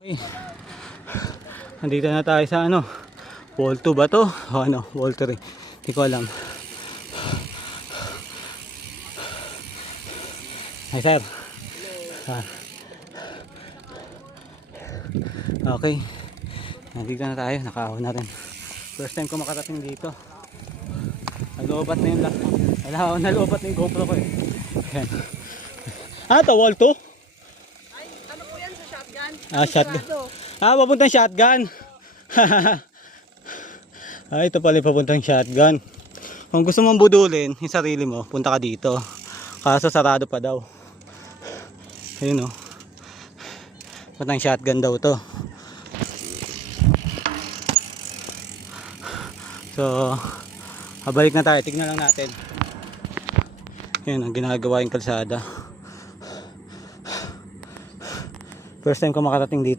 Okay. Nandito na tayo sa ano, wall 2 ba to? O ano, wall 3. Hindi ko alam. Hi sir. Okay. Nandito na tayo, nakaahon na rin. First time ko makarating dito. Nalobat na yung nalobat na yung GoPro ko eh. Ayan. To wall 2? Ay, ano po yan sa shotgun? Shotgun. Papuntang shotgun. Ito pala yung papuntang shotgun. Kung gusto mong budulin yung sarili mo, punta ka dito. Kaso sarado pa daw. Ayun o. Papuntang shotgun daw to. So, habalik na tayo. Tignan lang natin. Yan ang ginagawa yung kalsada. First time ko makarating dito.